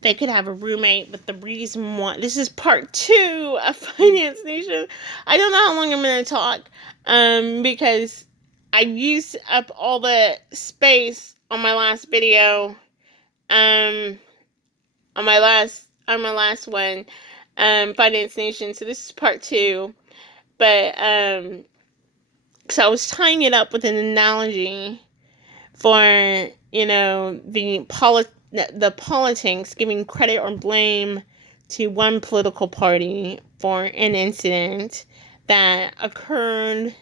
they could have a roommate, but the reason why, this is part 2 of Finance Nation. I don't know how long I'm going to talk, because I used up all the space on my last video, on my last one, Finance Nation. So this is part 2, but so I was tying it up with an analogy for, the politics, giving credit or blame to one political party for an incident that occurred,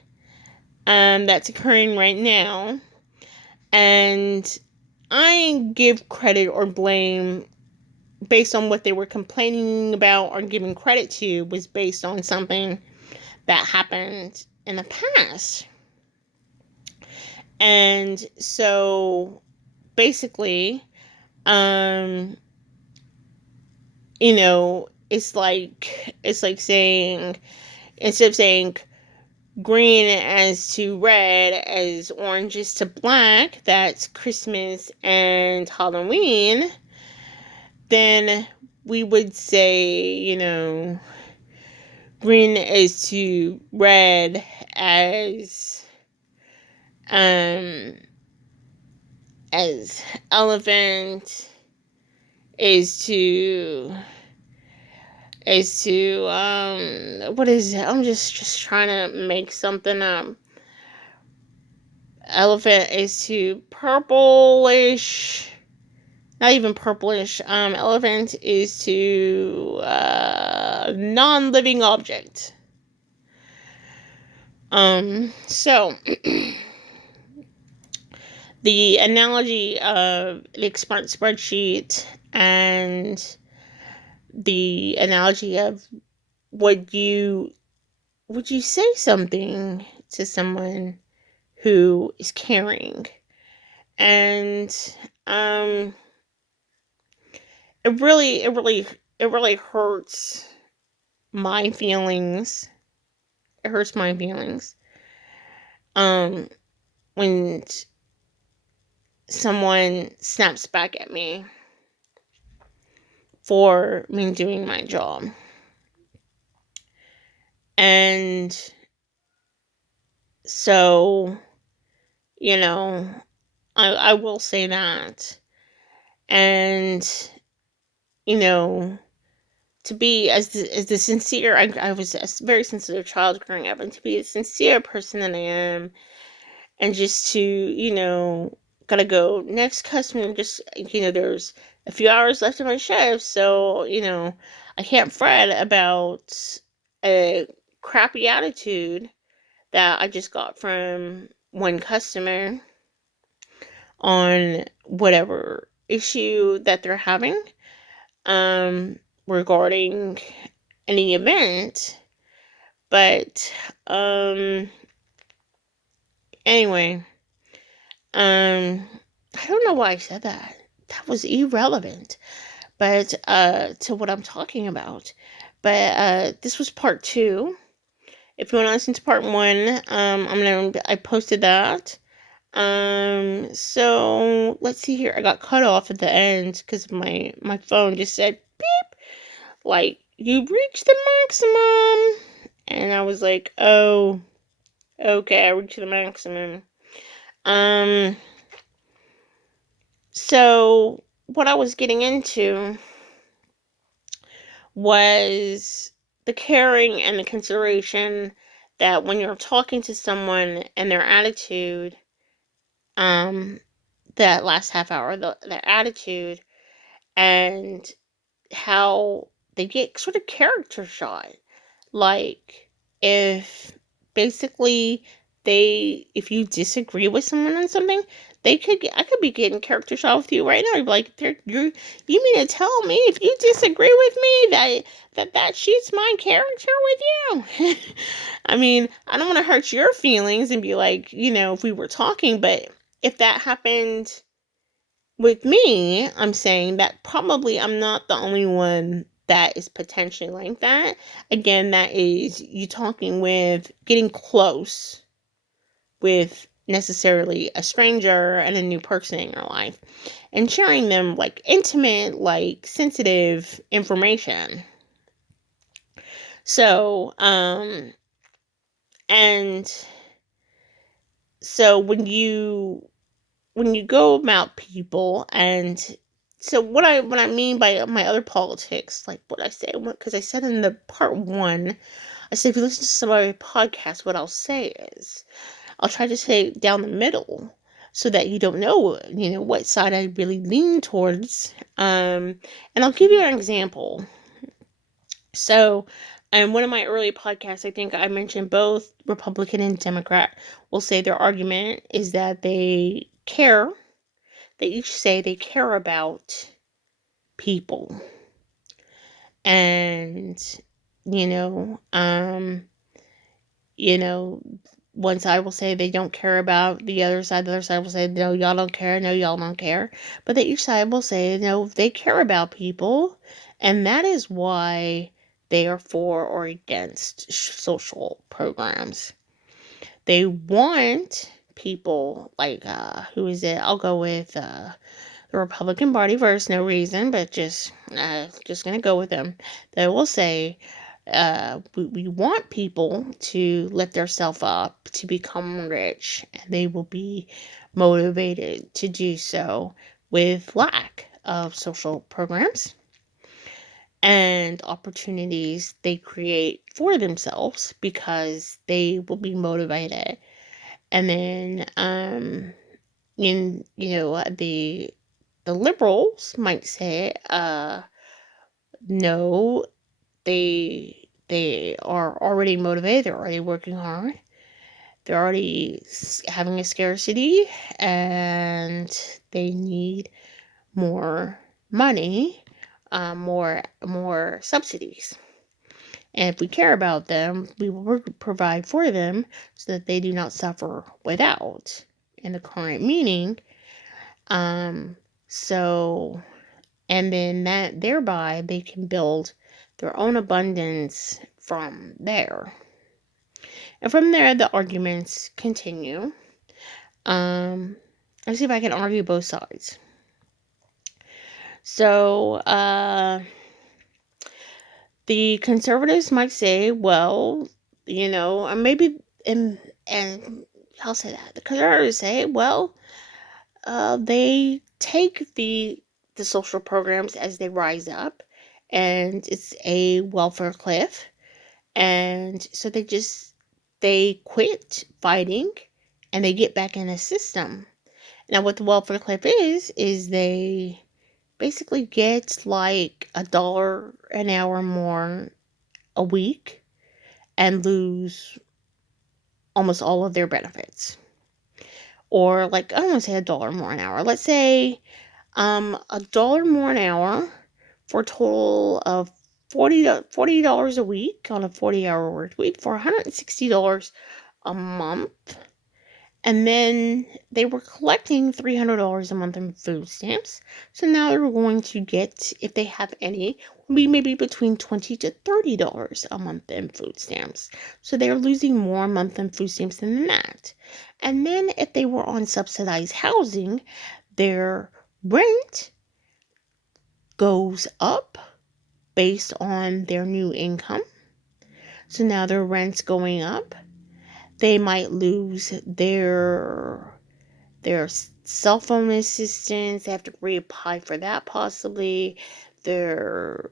that's occurring right now, and I give credit or blame based on what they were complaining about or giving credit to was based on something that happened in the past. And so basically, it's like saying, instead of saying green as to red, as oranges to black, that's Christmas and Halloween, then we would say, green as to red, as elephant what is it? I'm just trying to make something up. Elephant is to purplish, not even purplish. Elephant is to non-living object. So the analogy of the smart spreadsheet and the analogy of, would you say something to someone who is caring? And it really hurts my feelings. It hurts my feelings when someone snaps back at me for me doing my job. And so, I will say that. And, to be as the sincere, I was a very sensitive child growing up, and to be a sincere person that I am, and just to, gotta go next customer, just, there's a few hours left of my shift, so, I can't fret about a crappy attitude that I just got from one customer on whatever issue that they're having, regarding any event. But anyway, I don't know why I said that. That was irrelevant, but to what I'm talking about. But this was part 2. If you want to listen to part 1, I posted that. So let's see here. I got cut off at the end because my phone just said beep, like, you reached the maximum. And I was like, oh, okay, I reached the maximum. So what I was getting into was the caring and the consideration that when you're talking to someone and their attitude, that last half hour, their attitude, and how they get sort of character shot. Like, if basically if you disagree with someone on something, I could be getting character shot with you right now. You'd be like, you mean to tell me if you disagree with me that shoots my character with you? I mean, I don't want to hurt your feelings and be like, if we were talking, but if that happened with me, I'm saying that probably I'm not the only one that is potentially like that. Again, that is you talking with, getting close with necessarily a stranger and a new person in your life, and sharing them like intimate, like sensitive information. So, and so when you go about people, and so what I mean by my other politics, like what I say, because I said in the part one, I said if you listen to some of my podcasts, what I'll say is I'll try to say down the middle so that you don't know, what side I really lean towards. And I'll give you an example. So, in one of my early podcasts, I think I mentioned both Republican and Democrat will say their argument is that they care. They each say they care about people. And, you know, um, you know, one side will say they don't care about the other side will say, no, y'all don't care, no, y'all don't care. But each side will say, no, they care about people, and that is why they are for or against social programs. They want people like, who is it? I'll go with the Republican Party for no reason, but just gonna go with them. They will say, we want people to lift themselves up to become rich, and they will be motivated to do so with lack of social programs and opportunities they create for themselves because they will be motivated. And then, the liberals might say, no, they are already motivated, they're already working hard, they're already having a scarcity, and they need more money, more subsidies. And if we care about them, we will provide for them so that they do not suffer without. In the current meaning, so, and then that thereby they can build their own abundance from there. And from there, the arguments continue. Let's see if I can argue both sides. So, the conservatives might say, well, maybe, and I'll say that. The conservatives say, well, they take the social programs as they rise up, and it's a welfare cliff, and so they quit fighting, and they get back in the system. Now, what the welfare cliff is they basically get like $1 an hour more a week and lose almost all of their benefits. Or like, I don't want to say $1 more an hour. Let's say $1 more an hour for a total of $40 a week on a 40-hour work week for $160 a month. And then they were collecting $300 a month in food stamps. So now they're going to get, if they have any, will be maybe between $20 to $30 a month in food stamps. So they're losing more a month in food stamps than that. And then if they were on subsidized housing, their rent goes up based on their new income. So now their rent's going up. They might lose their cell phone assistance. They have to reapply for that possibly. Their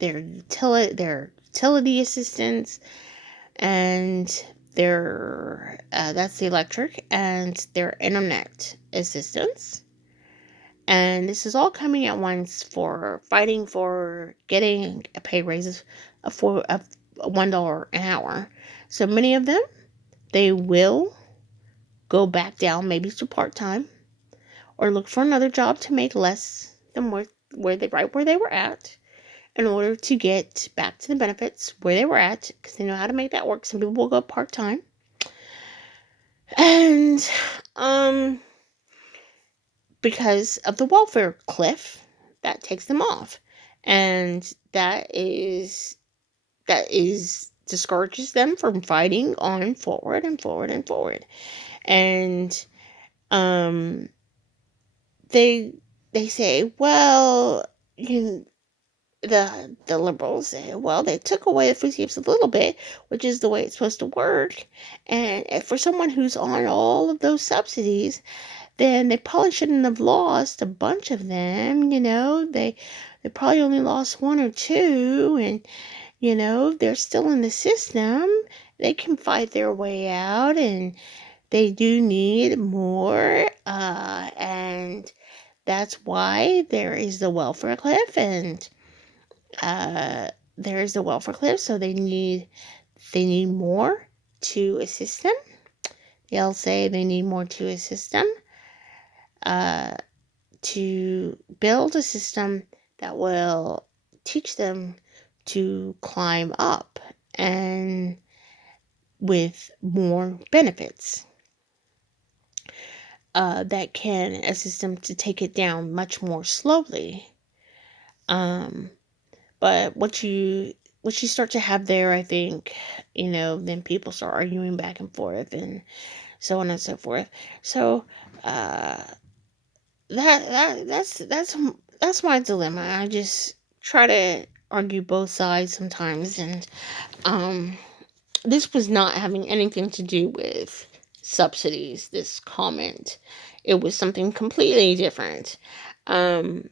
utility assistance, and their that's the electric, and their internet assistance. And this is all coming at once for fighting for getting a pay raise of $1 an hour. So many of them, they will go back down maybe to part-time or look for another job to make less than where they were at in order to get back to the benefits where they were at, because they know how to make that work. Some people will go part-time. And because of the welfare cliff, that takes them off. And that is discourages them from fighting on forward and forward and forward. And they say, well, the liberals say, well, they took away the food stamps a little bit, which is the way it's supposed to work. And for someone who's on all of those subsidies, then they probably shouldn't have lost a bunch of them. They probably only lost one or two, and they're still in the system. They can fight their way out, and they do need more. And that's why there is the welfare cliff, and there is the welfare cliff. So they need more to assist them. They'll say they need more to assist them. To build a system that will teach them to climb up and with more benefits that can assist them to take it down much more slowly. But what you start to have there, I think, then people start arguing back and forth and so on and so forth. So that's my dilemma. I just try to argue both sides sometimes, and this was not having anything to do with subsidies. This comment, it was something completely different, and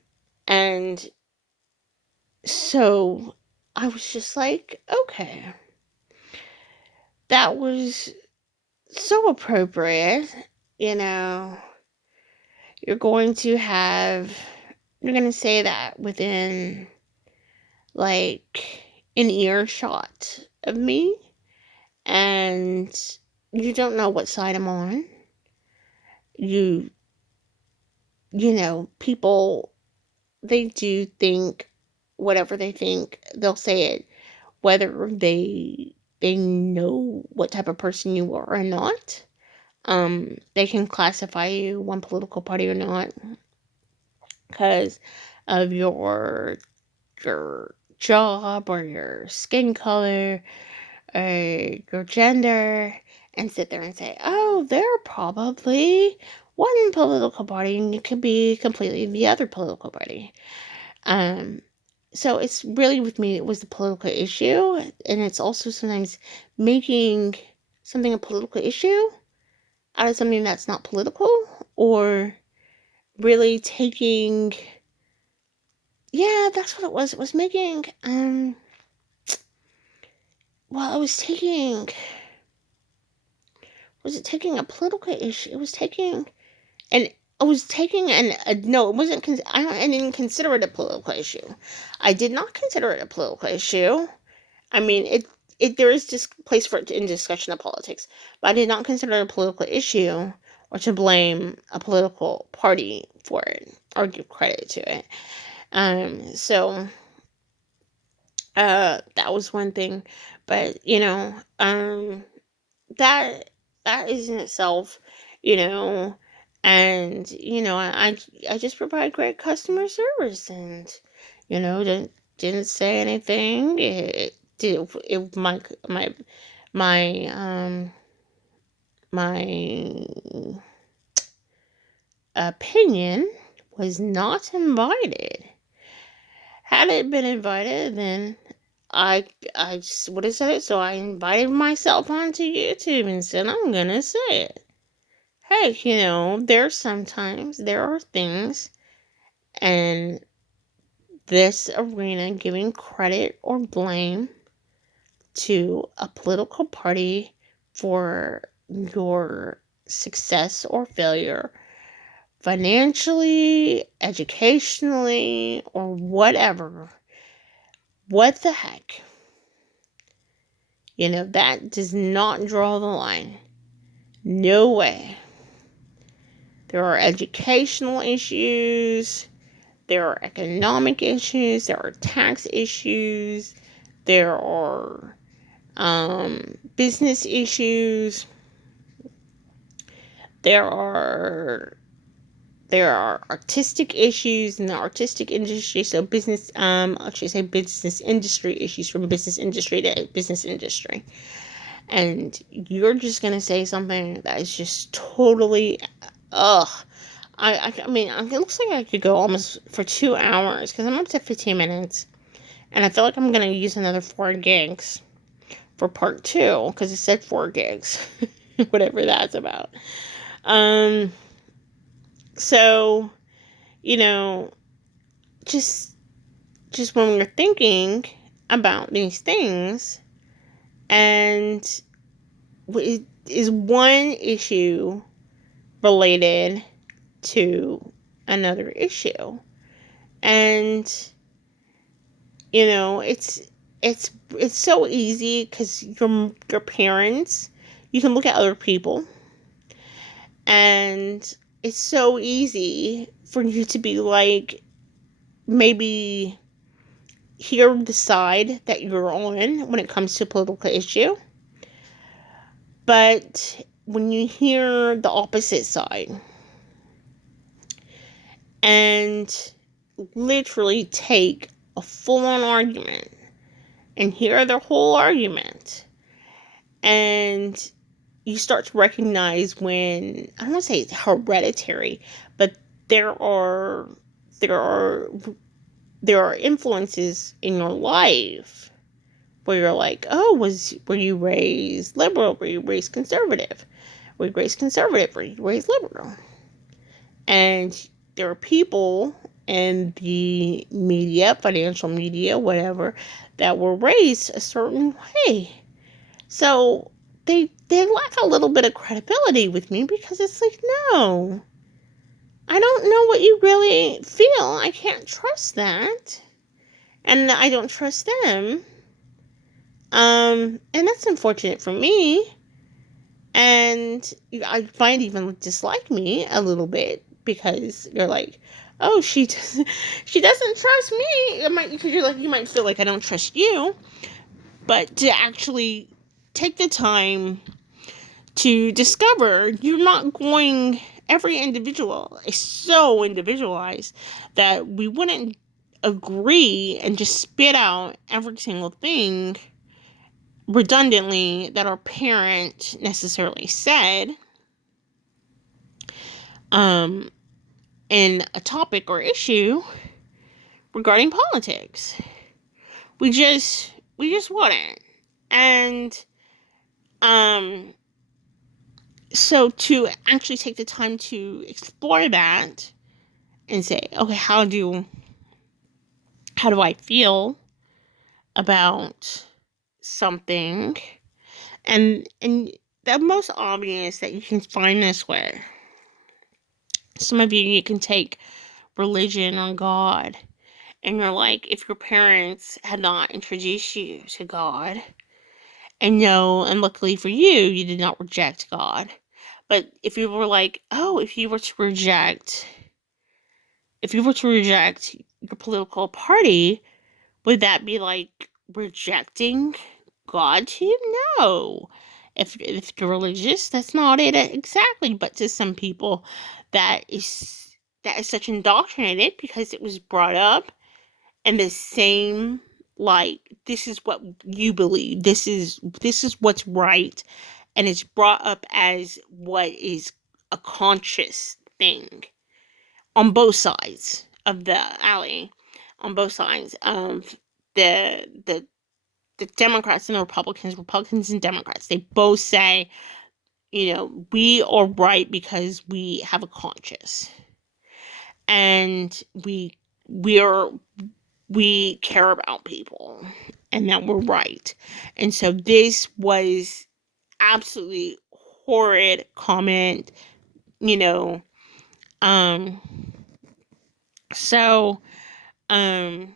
so I was just like, okay, that was so appropriate. You're going to say that within like an earshot of me, and you don't know what side I'm on. People, they do think whatever they think, they'll say it whether they know what type of person you are or not. They can classify you one political party or not because of your job or your skin color or your gender, and sit there and say, oh, they're probably one political party and it could be completely the other political party. So it's really, with me, it was the political issue, and it's also sometimes making something a political issue out of something that's not political, or really taking, yeah, that's what it was. It was making, it was taking a political issue? It was taking, and I was taking no, it wasn't, I didn't consider it a political issue. I did not consider it a political issue. I mean, there is just place for it in discussion of politics, but I did not consider it a political issue or to blame a political party for it or give credit to it. So that was one thing, but that is in itself, and I just provide great customer service, and didn't say anything. My opinion was not invited. Had it been invited, then I just would have said it. So I invited myself onto YouTube and said, I'm gonna say it. Hey, there are things in this arena giving credit or blame to a political party for your success or failure, financially, educationally, or whatever. What the heck? That does not draw the line. No way. There are educational issues, there are economic issues, there are tax issues, there are business issues, there are there are artistic issues in the artistic industry, so business, I should say business industry issues from business industry to business industry. And you're just gonna say something that is just totally, ugh. I mean, it looks like I could go almost for 2 hours because I'm up to 15 minutes, and I feel like I'm gonna use another 4 gigs for part two because it said 4 gigs, whatever that's about. Um, so you know, just when we're thinking about these things, and is one issue related to another issue, and it's so easy because your parents, you can look at other people, and it's so easy for you to be like, maybe hear the side that you're on when it comes to a political issue, but when you hear the opposite side and literally take a full-on argument and hear their whole argument, and you start to recognize when, I don't want to say it's hereditary, but there are there are there are influences in your life where you're like, oh, were you raised liberal? Were you raised conservative? Were you raised conservative? Were you raised liberal? And there are people in the media, financial media, whatever, that were raised a certain way. So they lack a little bit of credibility with me because it's like, no, I don't know what you really feel. I can't trust that. And I don't trust them. And that's unfortunate for me. And I find even dislike me a little bit because you're like, oh, she doesn't trust me. Because you're like, you might feel like I don't trust you, but to actually take the time to discover, you're not going. Every individual is so individualized that we wouldn't agree and just spit out every single thing redundantly that our parent necessarily said um, in a topic or issue regarding politics. We just wouldn't. And so to actually take the time to explore that and say, okay, how do I feel about something? And the most obvious that you can find this way, some of you can take religion or God, and you're like, if your parents had not introduced you to God, and luckily for you, you did not reject God. But if you were like, oh, if you were to reject your political party, would that be like rejecting God to you? No. If you're religious, that's not it exactly. But to some people, that is such indoctrinated because it was brought up and the same, like, this is what you believe, this is what's right, and it's brought up as what is a conscious thing on both sides of the alley, on both sides of the the Democrats and the Republicans and Democrats. They both say, we are right because we have a conscience, and we care about people, and that we're right. And so this was absolutely horrid comment, you know. Um, so, and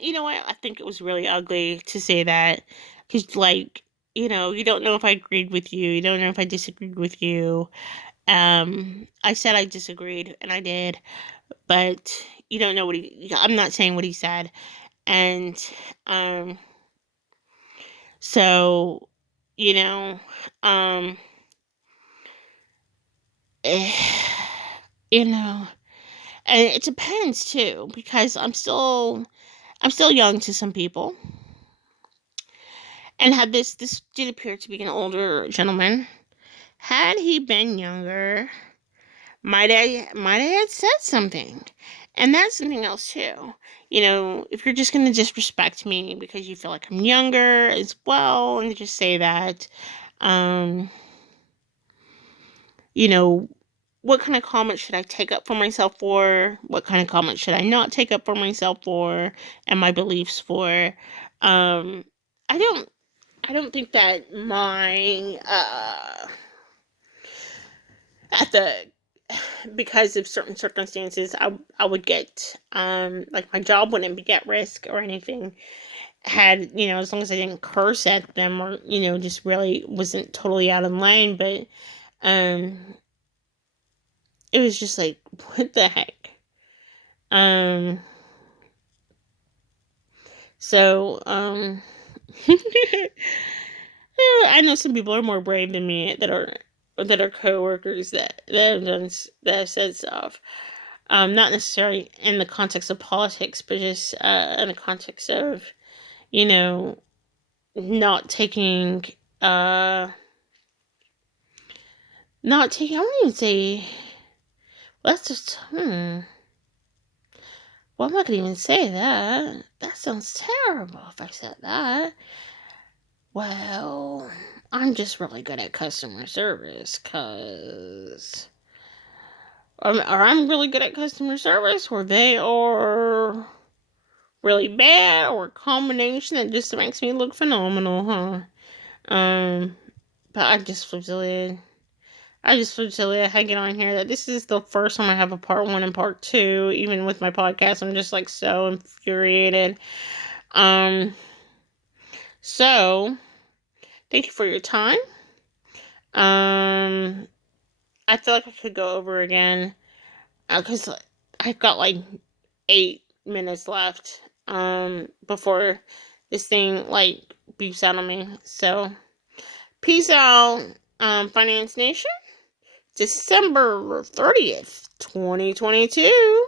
you know what? I think it was really ugly to say that because, like, you don't know if I agreed with you. You don't know if I disagreed with you. I said I disagreed, and I did, but you don't know I'm not saying what he said. And so, you know, um, eh, you know. And it depends too, because I'm still young to some people. And had this did appear to be an older gentleman. Had he been younger, might I had said something. And that's something else too. If you're just gonna disrespect me because you feel like I'm younger as well, and just say that, um, you know, what kind of comments should I take up for myself for? What kind of comments should I not take up for myself for? And my beliefs for? Um, I don't I don't think that my at the because of certain circumstances, I would get, like, my job wouldn't be at risk or anything, had, as long as I didn't curse at them, or, just really wasn't totally out of line. But um it was just like, what the heck. um so I know some people are more brave than me, that are coworkers, that have said stuff. Not necessarily in the context of politics, but just in the context of, you know, not taking, I wouldn't even say, well, that's just, well, I'm not gonna even say that. That sounds terrible if I said that. Well, I'm just really good at customer service, or I'm really good at customer service, or they are really bad, or a combination that just makes me look phenomenal, huh? But I just feel silly hanging on here that this is the first time I have a part one and part two. Even with my podcast, I'm just like so infuriated. Um, so thank you for your time. I feel like I could go over again, because I've got like 8 minutes left, before this thing like beeps out on me. So peace out, Finance Nation. December 30th, 2022.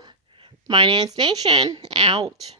Finance Nation out.